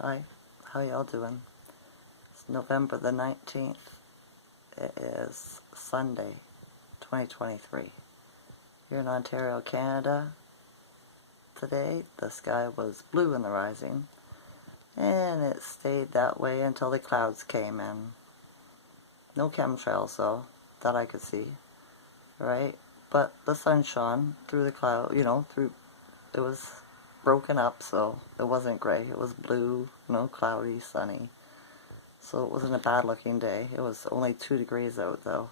Hi, how y'all doing? It's November the 19th. It is Sunday, 2023. Here in Ontario, Canada, today the sky was blue in the rising, and it stayed that way until the clouds came in. No chemtrails though, that I could see, right? But the sun shone through the cloud, it was broken up, so it wasn't gray. It was blue, cloudy, sunny. So it wasn't a bad looking day. It was only 2 degrees out though.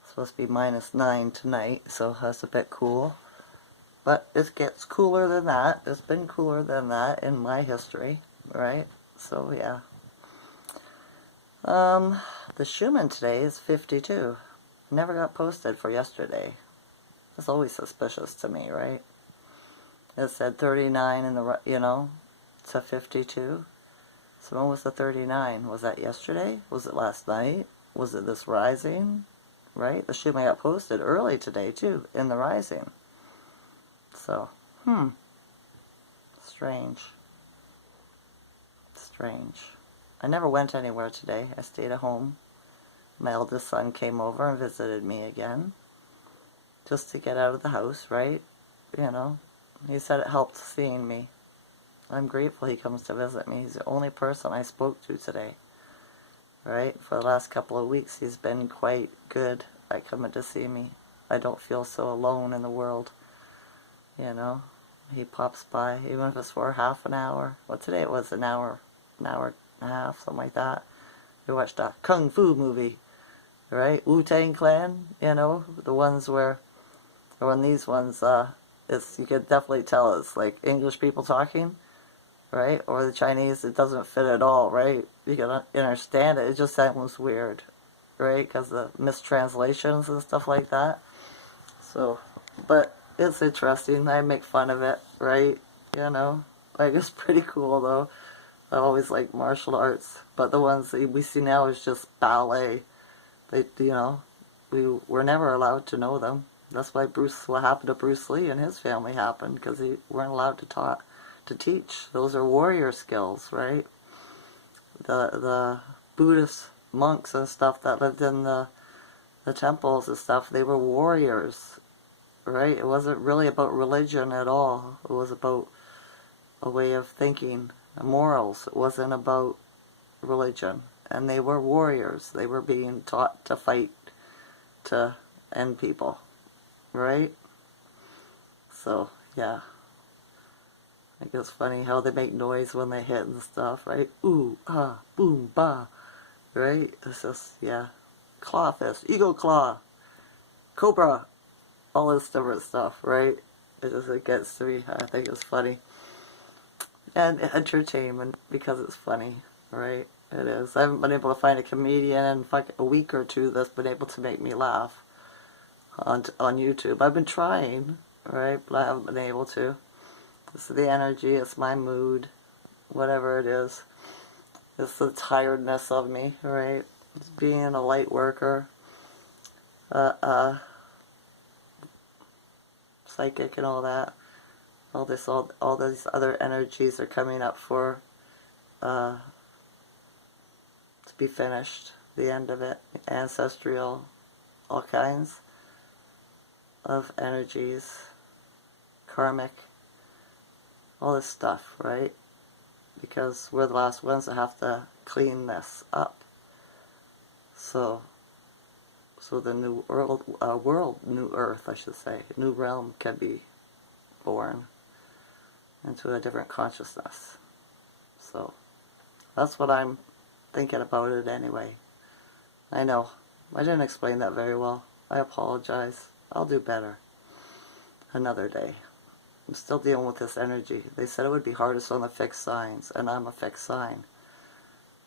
It's supposed to be -9 tonight, so that's a bit cool. But it gets cooler than that. It's been cooler than that in my history, right? So yeah. The Schumann today is 52. Never got posted for yesterday. That's always suspicious to me, right? It said 39 in the, to 52. So when was the 39? Was that yesterday? Was it last night? Was it this rising? Right? The Schumann got posted early today too, in the rising. So, strange. Strange. I never went anywhere today. I stayed at home. My eldest son came over and visited me again. Just to get out of the house, right? He said it helped seeing me. I'm grateful he comes to visit me. He's the only person I spoke to today. Right? For the last couple of weeks, he's been quite good at coming to see me. I don't feel so alone in the world. He pops by, even if it's for half an hour. Well, today it was an hour and a half, something like that. We watched a Kung Fu movie, right? Wu-Tang Clan, the ones where, or in these ones, you could definitely tell it's like English people talking. Right? Or the Chinese, it doesn't fit at all, right? You can understand it, it just sounds weird, right? Because of mistranslations and stuff like that. So, but it's interesting. I make fun of it, right? It's pretty cool though. I always like martial arts, but the ones that we see now is just ballet. We were never allowed to know them. That's why what happened to Bruce Lee and his family happened, because they weren't allowed to teach. Those are warrior skills, right? The Buddhist monks and stuff that lived in the temples and stuff, they were warriors, right? It wasn't really about religion at all. It was about a way of thinking, morals. It wasn't about religion. And they were warriors. They were being taught to fight to end people, right? So, yeah. I think it's funny how they make noise when they hit and stuff, right? Ooh, ah, boom, ba, right? It's just, yeah. Claw fist, eagle claw, cobra, all this different stuff, right? It gets to me. I think it's funny. And entertainment, because it's funny, right? It is. I haven't been able to find a comedian in a week or two that's been able to make me laugh on YouTube. I've been trying, right? But I haven't been able to. It's the energy, it's my mood, whatever it is. It's the tiredness of me, right? It's being a light worker, psychic and all that. All these other energies are coming up for to be finished. The end of it, ancestral, all kinds of energies, karmic. All this stuff, right? Because we're the last ones that have to clean this up. So the new world, new earth, I should say, new realm can be born into a different consciousness. So that's what I'm thinking about it anyway. I know, I didn't explain that very well. I apologize. I'll do better another day. I'm still dealing with this energy. They said it would be hardest on the fixed signs, and I'm a fixed sign.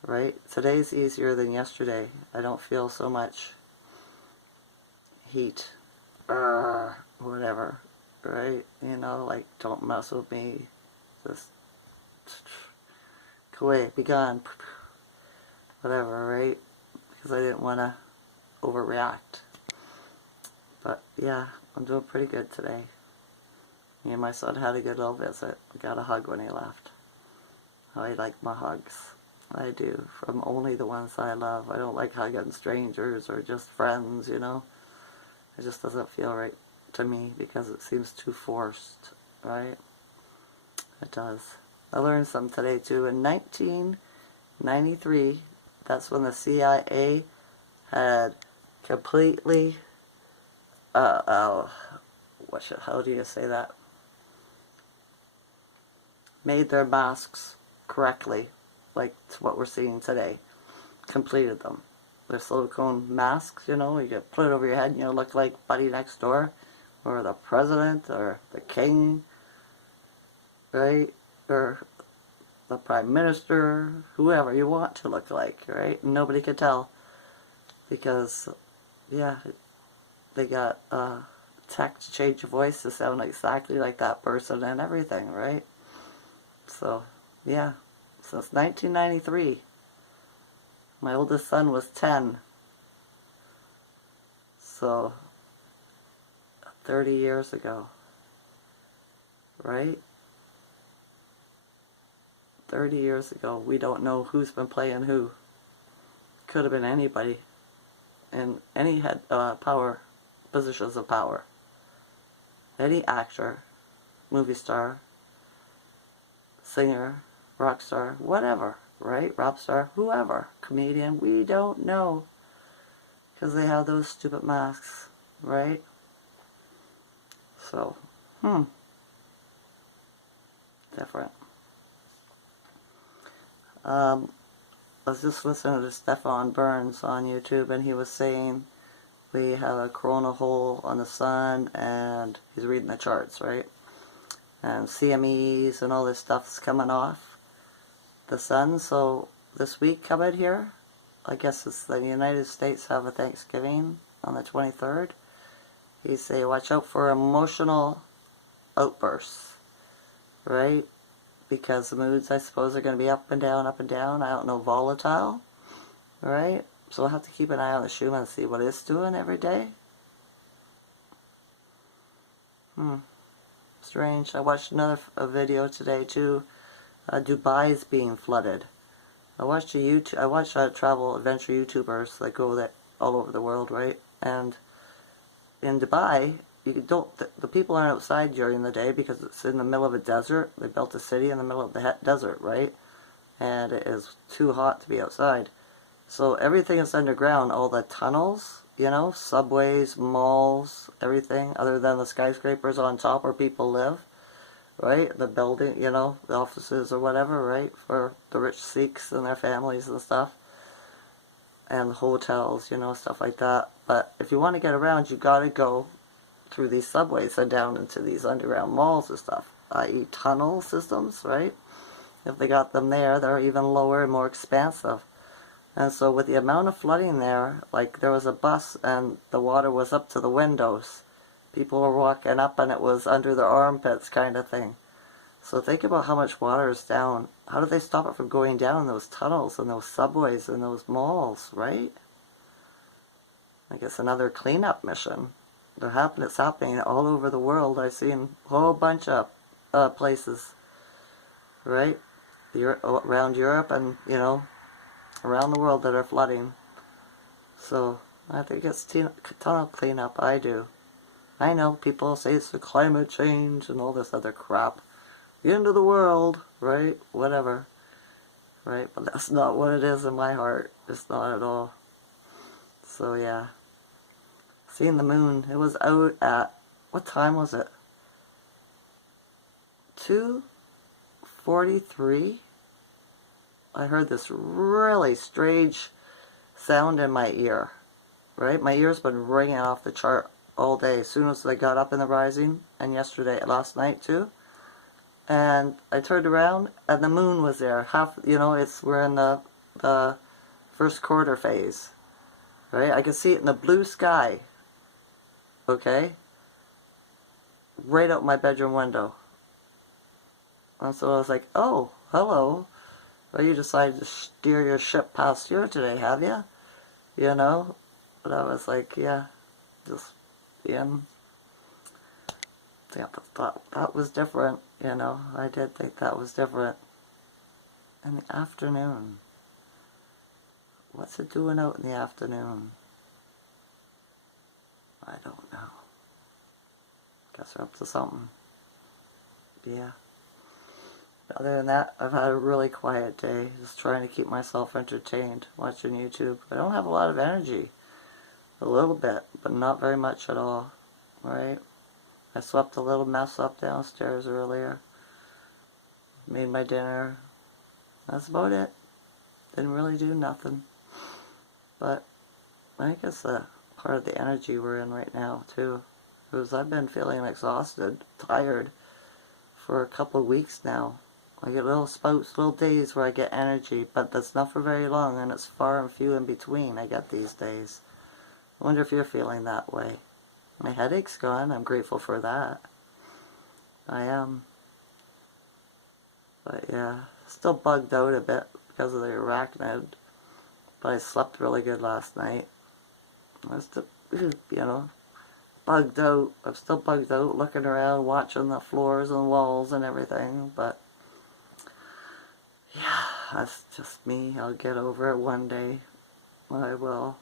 Right? Today's easier than yesterday. I don't feel so much heat. Whatever. Right? Like, don't mess with me. Just go away, be gone. Whatever, right? Because I didn't want to overreact. But yeah, I'm doing pretty good today. Me and my son had a good little visit. We got a hug when he left. I like my hugs. I do, from only the ones I love. I don't like hugging strangers or just friends, you know. It just doesn't feel right to me because it seems too forced, right? It does. I learned some today too. In 1993, that's when the CIA had completely, how do you say that? Made their masks correctly, like what we're seeing today. Completed them. They're silicone masks, you know, you can put it over your head and you look like Buddy Next Door, or the president, or the king, right? Or the prime minister, whoever you want to look like, right? And nobody could tell because, yeah, they got tech to change your voice to sound exactly like that person and everything, right? So, yeah, since 1993. My oldest son was 10. So, 30 years ago, right? 30 years ago. We don't know who's been playing who. Could have been anybody in any power, positions of power. Any actor, movie star, singer, rock star, whatever, right? Rock star, whoever, comedian, we don't know. Because they have those stupid masks, right? So, different. I was just listening to Stefan Burns on YouTube, and he was saying we have a corona hole on the sun, and he's reading the charts, right? And CMEs and all this stuff's coming off the sun. So this week coming here, I guess it's the United States have a Thanksgiving on the 23rd. He say, watch out for emotional outbursts, right? Because the moods, I suppose, are going to be up and down, up and down. I don't know, volatile, right? So we'll have to keep an eye on the Schumann and see what it's doing every day. Strange. I watched another video today too. Dubai's being flooded. I watched travel adventure YouTubers that go that all over the world, right? And in Dubai, the people aren't outside during the day because it's in the middle of a desert. They built a city in the middle of the desert, right? And it is too hot to be outside. So everything is underground. All the tunnels, you know, subways, malls, everything, other than the skyscrapers on top where people live, right? The building, you know, the offices or whatever, right? For the rich Sikhs and their families and stuff. And hotels, you know, stuff like that. But if you want to get around, you got to go through these subways and down into these underground malls and stuff, i.e. tunnel systems, right? If they got them there, they're even lower and more expansive. And so with the amount of flooding there, like there was a bus and the water was up to the windows. People were walking up and it was under their armpits kind of thing. So think about how much water is down. How do they stop it from going down those tunnels and those subways and those malls, right? I guess another cleanup mission. It's happening all over the world. I've seen a whole bunch of places, right? Around Europe and, you know, around the world that are flooding. So I think it's tunnel cleanup. I do. I know people say it's the climate change and all this other crap. The end of the world, right? Whatever. Right? But that's not what it is in my heart. It's not at all. So yeah. Seeing the moon. It was out at, what time was it? 2:43? I heard this really strange sound in my ear. Right? My ear's been ringing off the chart all day. As soon as I got up in the rising, and last night too. And I turned around and the moon was there. We're in the first quarter phase. Right? I could see it in the blue sky. Okay? Right out my bedroom window. And so I was like, oh, hello. Well, you decided to steer your ship past here today, have you? You know? But I was like, yeah, just being... Yeah, thought that was different, you know. I did think that was different. in the afternoon. What's it doing out in the afternoon? I don't know. Guess we're up to something. Yeah. Other than that, I've had a really quiet day, just trying to keep myself entertained, watching YouTube. I don't have a lot of energy. A little bit, but not very much at all. Right? I swept a little mess up downstairs earlier. Made my dinner. That's about it. Didn't really do nothing. But I think it's a part of the energy we're in right now, too. Because I've been feeling exhausted, tired, for a couple of weeks now. I get little spouts, little days where I get energy, but that's not for very long, and it's far and few in between I get these days. I wonder if you're feeling that way. My headache's gone. I'm grateful for that. I am. But yeah, still bugged out a bit because of the arachnid. But I slept really good last night. I was still, bugged out. I'm still bugged out, looking around, watching the floors and walls and everything. But yeah, that's just me. I'll get over it one day. I will.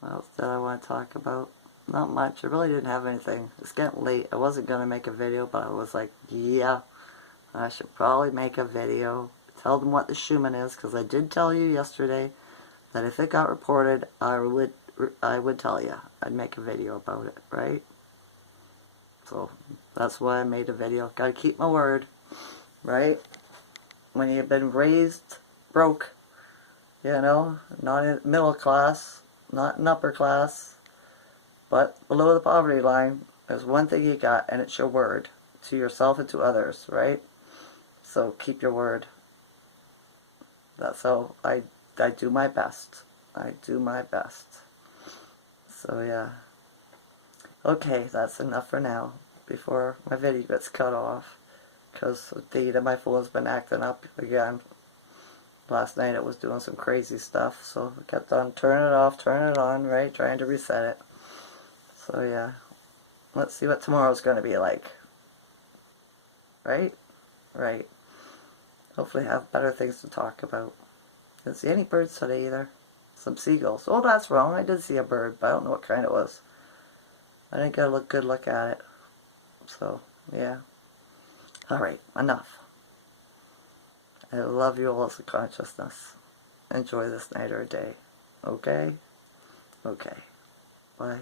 What else did I want to talk about? Not much. I really didn't have anything. It's getting late. I wasn't going to make a video, but I was like, yeah, I should probably make a video. Tell them what the Schumann is, because I did tell you yesterday that if it got reported, I would tell you. I'd make a video about it, right? So that's why I made a video. Gotta keep my word, right? When you've been raised broke, not in middle class, not in upper class, but below the poverty line, there's one thing you got, and it's your word to yourself and to others, right? So keep your word. That's how I do my best. I do my best. So yeah. Okay, that's enough for now, before my video gets cut off, because the data my phone's been acting up again. Last night it was doing some crazy stuff, so I kept on turning it off, turning it on, right, trying to reset it. So yeah, let's see what tomorrow's going to be like. Right? Right. Hopefully have better things to talk about. Didn't see any birds today either. Some seagulls. Oh, that's wrong. I did see a bird, but I don't know what kind it was. I didn't get a good look at it. So, yeah. Alright, enough. I love you all as a consciousness. Enjoy this night or day. Okay? Okay. Bye.